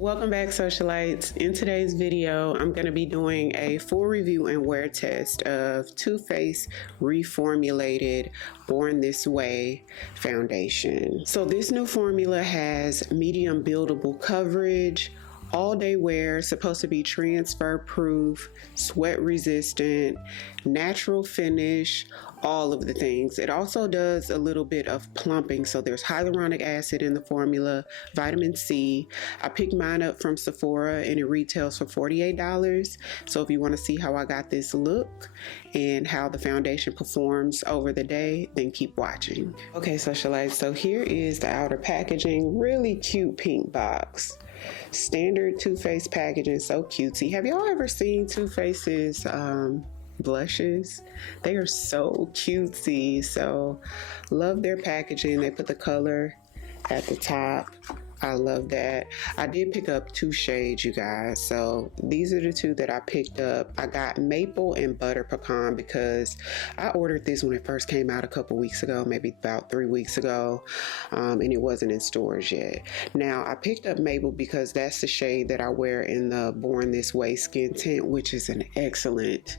Welcome back, socialites. In today's video, I'm going to be doing a full review and wear test of Too Faced Reformulated Born This Way foundation. So this new formula has medium buildable coverage, all day wear, supposed to be transfer proof, sweat resistant, natural finish, all of the things. It also does a little bit of plumping. So there's hyaluronic acid in the formula, vitamin C. I picked mine up from Sephora and it retails for $48. So if you want to see how I got this look and how the foundation performs over the day, then keep watching. Okay, socialites, so here is the outer packaging. Really cute pink box. Standard Too Faced packaging, so cutesy. Have y'all ever seen Too Faced's blushes? They are so cutesy. So love their packaging. They put the color at the top. I love that. I did pick up 2 shades, you guys. So these are the 2 that I picked up. I got maple and butter pecan because I ordered this when it first came out a couple weeks ago, maybe about 3 weeks ago, and it wasn't in stores yet. Now I picked up maple because that's the shade that I wear in the Born This Way skin tint, which is an excellent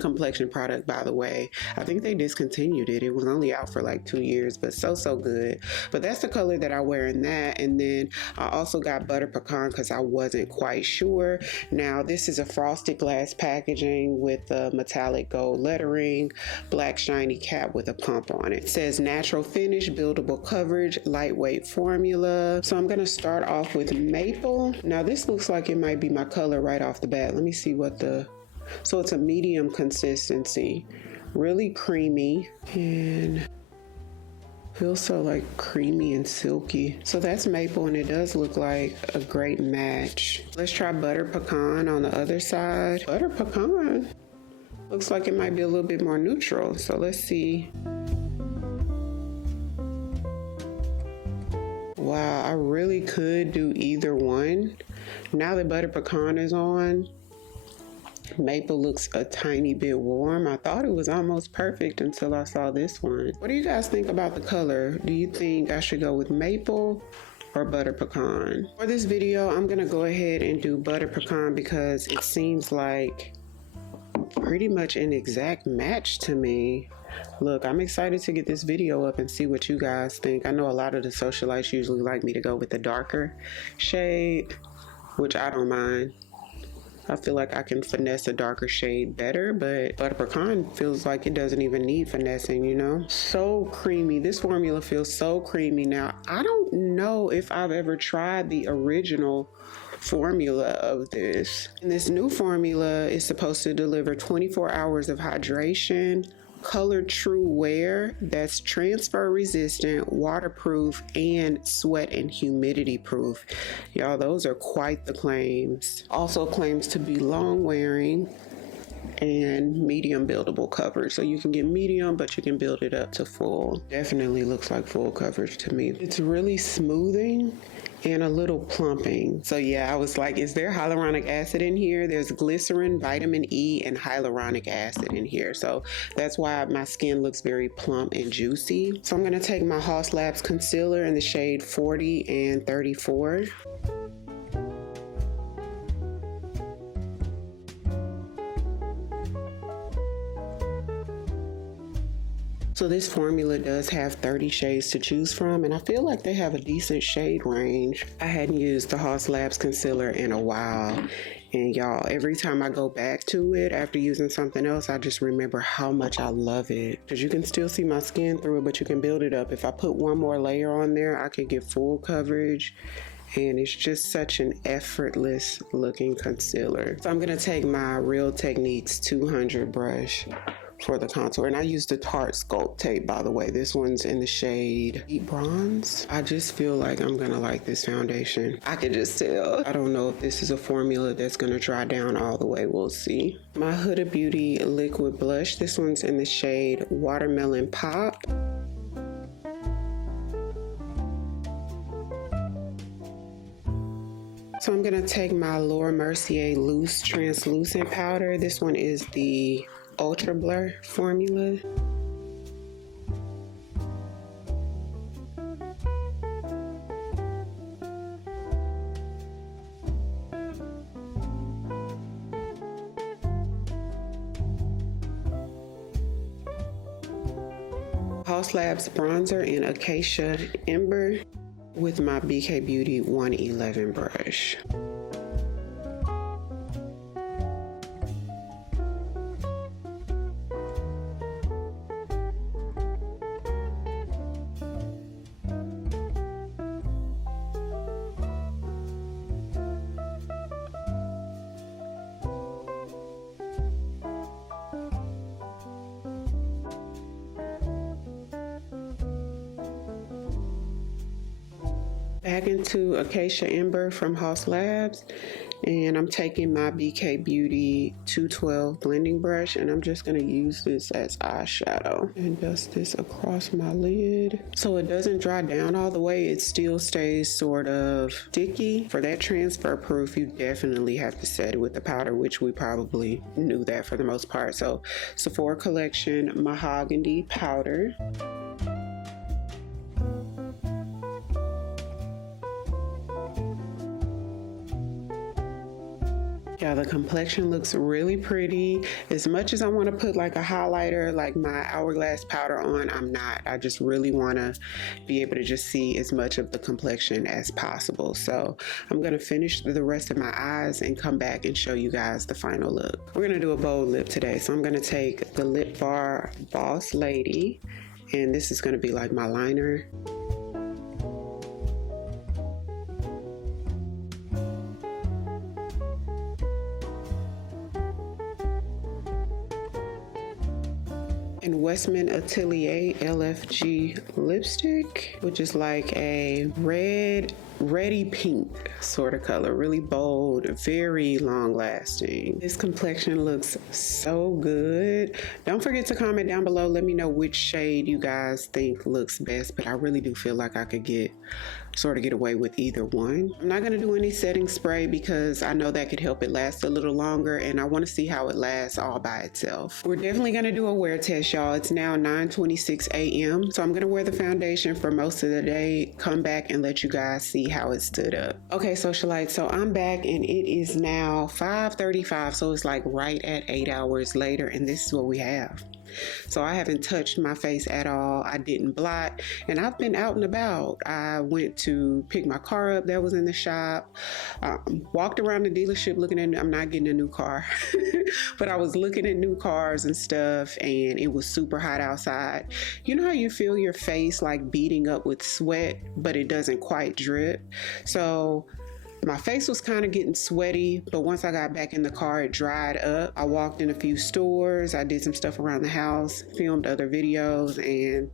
complexion product, by the way. I think they discontinued it. It was only out for like 2 years, but so good. But that's the color that I wear in that. And then I also got butter pecan because I wasn't quite sure. Now this is a frosted glass packaging with a metallic gold lettering, black shiny cap with a pump on it. It says natural finish, buildable coverage, lightweight formula. So I'm gonna start off with maple. Now this looks like it might be my color right off the bat. Let me see what so it's a medium consistency, really creamy and feels so like creamy and silky. So that's maple and it does look like a great match. Let's try butter pecan on the other side. Butter pecan looks like it might be a little bit more neutral. So let's see. Wow, I really could do either one. Now that butter pecan is on, maple looks a tiny bit warm. I thought it was almost perfect until I saw this one. What do you guys think about the color? Do you think I should go with maple or butter pecan? For this video, I'm gonna go ahead and do butter pecan because it seems like pretty much an exact match to me. Look, I'm excited to get this video up and see what you guys think. I know a lot of the socialites usually like me to go with the darker shade, which I don't mind. I feel like I can finesse a darker shade better, but butter pecan feels like it doesn't even need finessing, you know? So creamy. This formula feels so creamy. Now, I don't know if I've ever tried the original formula of this. And this new formula is supposed to deliver 24 hours of hydration, color true wear that's transfer resistant, waterproof, and sweat and humidity proof. Y'all, those are quite the claims. Also claims to be long wearing and medium buildable coverage. So you can get medium, but you can build it up to full. Definitely looks like full coverage to me. It's really smoothing and a little plumping. So yeah, I was like, is there hyaluronic acid in here? There's glycerin, vitamin E, and hyaluronic acid in here. So that's why my skin looks very plump and juicy. So I'm gonna take my Haus Labs concealer in the shade 40 and 34. So this formula does have 30 shades to choose from, and I feel like they have a decent shade range. I hadn't used the Haus Labs concealer in a while, and y'all, every time I go back to it after using something else, I just remember how much I love it. Because you can still see my skin through it, but you can build it up. If I put one more layer on there, I could get full coverage. And it's just such an effortless looking concealer. So I'm gonna take my Real Techniques 200 brush for the contour, and I used the Tarte Sculpt tape, by the way. This one's in the shade Deep Bronze. I just feel like I'm gonna like this foundation. I can just tell. I don't know if this is a formula that's gonna dry down all the way. We'll see. My Huda Beauty liquid blush. This one's in the shade Watermelon Pop. So I'm gonna take my Laura Mercier loose translucent powder. This one is the Ultra Blur formula. Haus Labs bronzer in Acacia Ember with my BK Beauty 111 brush. Back into Acacia Ember from Haus Labs, and I'm taking my BK Beauty 212 blending brush, and I'm just going to use this as eyeshadow and dust this across my lid so it doesn't dry down all the way. It still stays sort of sticky. For that transfer proof, you definitely have to set it with the powder, which we probably knew that for the most part. So Sephora Collection Mahogany powder. Yeah, the complexion looks really pretty. As much as I want to put like a highlighter, like my Hourglass powder on, I'm not. I just really want to be able to just see as much of the complexion as possible. So I'm going to finish the rest of my eyes and come back and show you guys the final look. We're going to do a bold lip today. So I'm going to take the Lip Bar Boss Lady, and this is going to be like my liner. And Westman Atelier LFG lipstick, which is like a reddy pink sort of color, really bold, very long lasting. This complexion looks so good. Don't forget to comment down below, let me know which shade you guys think looks best, but I really do feel like I could get away with either one. I'm not going to do any setting spray because I know that could help it last a little longer, and I want to see how it lasts all by itself. We're definitely going to do a wear test, y'all. It's now 9:26 a.m. so I'm going to wear the foundation for most of the day, come back and let you guys see how it stood up. Okay, socialites, so I'm back and it is now 5:35, so it's like right at 8 hours later, and this is what we have. So I haven't touched my face at all. I didn't blot, and I've been out and about. I went to pick my car up that was in the shop, walked around the dealership looking at, I'm not getting a new car, but I was looking at new cars and stuff, and it was super hot outside. You know how you feel your face like beating up with sweat, but it doesn't quite drip? So my face was kind of getting sweaty, but once I got back in the car, it dried up. I walked in a few stores, I did some stuff around the house, filmed other videos, and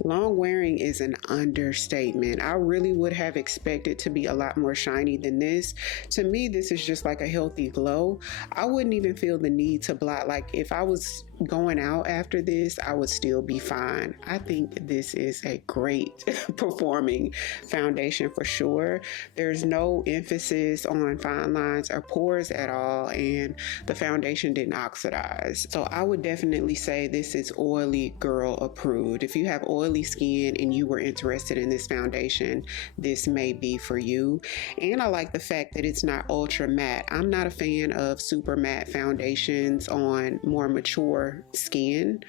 long wearing is an understatement. I really would have expected to be a lot more shiny than this. To me, this is just like a healthy glow. I wouldn't even feel the need to blot. Like if I was going out after this, I would still be fine. I think this is a great performing foundation for sure. There's no emphasis on fine lines or pores at all, and the foundation didn't oxidize. So I would definitely say this is oily girl approved. If you have oily skin and you were interested in this foundation, this may be for you. And I like the fact that it's not ultra matte. I'm not a fan of super matte foundations on more mature skin,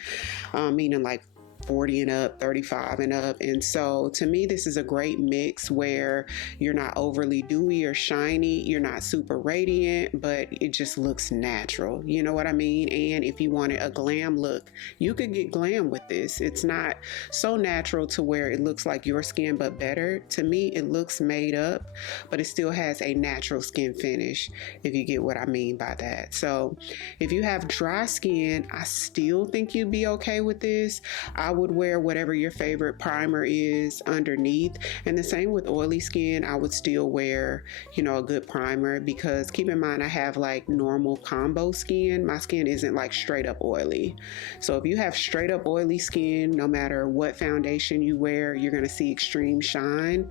meaning like 40 and up, 35 and up. And so to me, this is a great mix where you're not overly dewy or shiny, you're not super radiant, but it just looks natural. You know what I mean? And if you wanted a glam look, you could get glam with this. It's not so natural to where it looks like your skin, but better. To me, it looks made up, but it still has a natural skin finish, if you get what I mean by that. So if you have dry skin, I still think you'd be okay with this. I would wear whatever your favorite primer is underneath, and the same with oily skin. I would still wear, you know, a good primer, because keep in mind I have like normal combo skin. My skin isn't like straight up oily. So if you have straight up oily skin, no matter what foundation you wear, you're going to see extreme shine.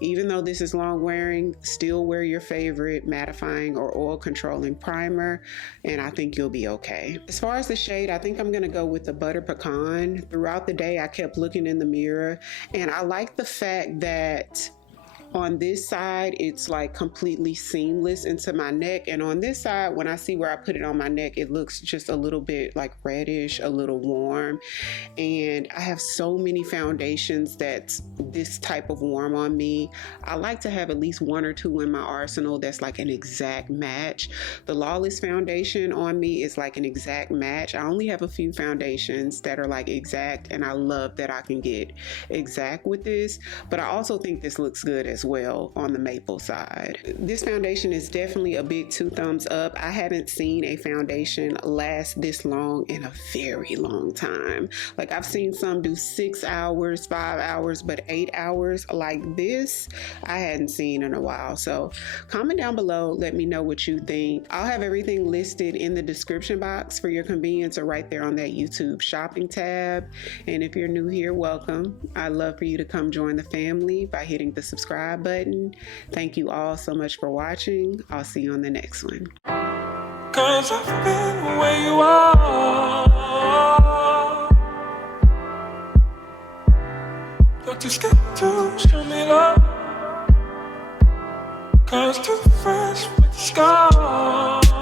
Even though this is long wearing, still wear your favorite mattifying or oil controlling primer, and I think you'll be okay. As far as the shade, I think I'm gonna go with the Butter Pecan. Throughout the day, I kept looking in the mirror, and I like the fact that On this side, it's like completely seamless into my neck, and on this side, when I see where I put it on my neck, it looks just a little bit like reddish, a little warm. And I have so many foundations that's this type of warm on me. I like to have at least one or two in my arsenal that's like an exact match. The Lawless foundation on me is like an exact match. I only have a few foundations that are like exact, and I love that I can get exact with this, but I also think this looks good as well on the maple side. This foundation is definitely a big 2 thumbs up. I haven't seen a foundation last this long in a very long time. Like, I've seen some do 6 hours, 5 hours, but 8 hours like this, I hadn't seen in a while. So comment down below, let me know what you think. I'll have everything listed in the description box for your convenience, or right there on that YouTube shopping tab. And if you're new here, welcome. I'd love for you to come join the family by hitting the subscribe button. Thank you all so much for watching. I'll see you on the next one. 'Cause I've been where you are. You're too scared to show me love. 'Cause too fresh with the scars.